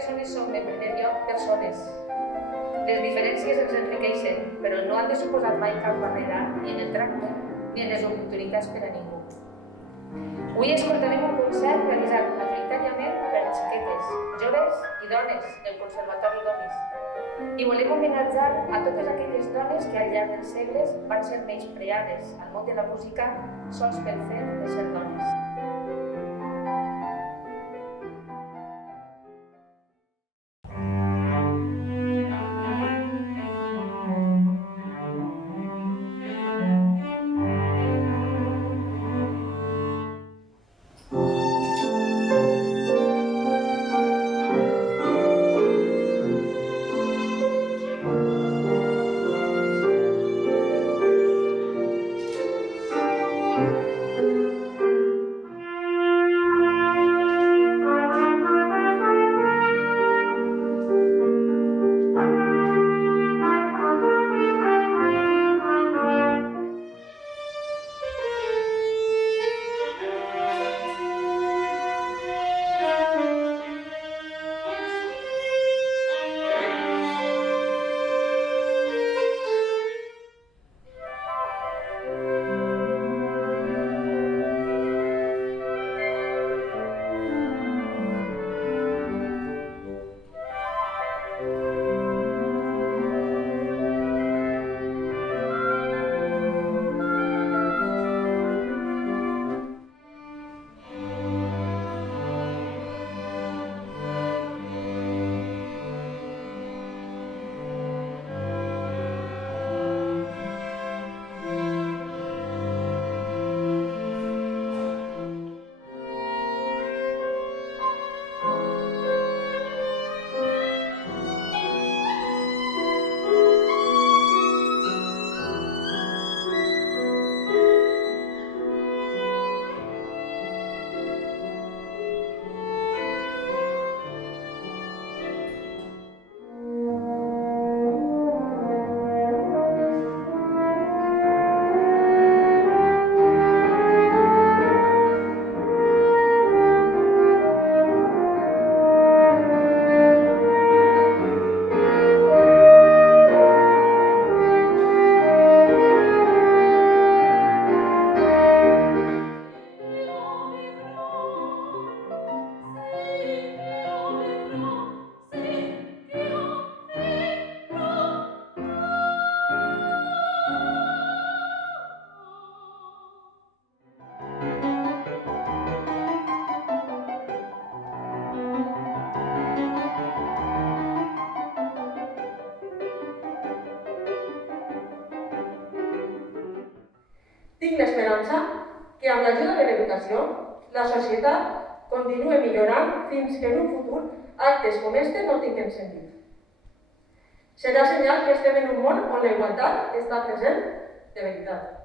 persones som, en primer lloc, persones. Les diferències ens enriqueixen, però no han de suposar mai cap barrera ni en el tracte ni en les oportunitats per a ningú. Avui escoltarem un concert realitzat majoritàriament per xiquetes, joves i dones del Conservatori d'Omis. I volem homenatjar a totes aquelles dones que al llarg dels segles van ser menyspreades al món de la música sols pel fet de ser dones. Tinc l'esperança que amb l'ajuda de l'educació, la societat continue millorant fins que en un futur actes com este no tinguin sentit. Serà senyal que estem en un món on la igualtat està present de veritat.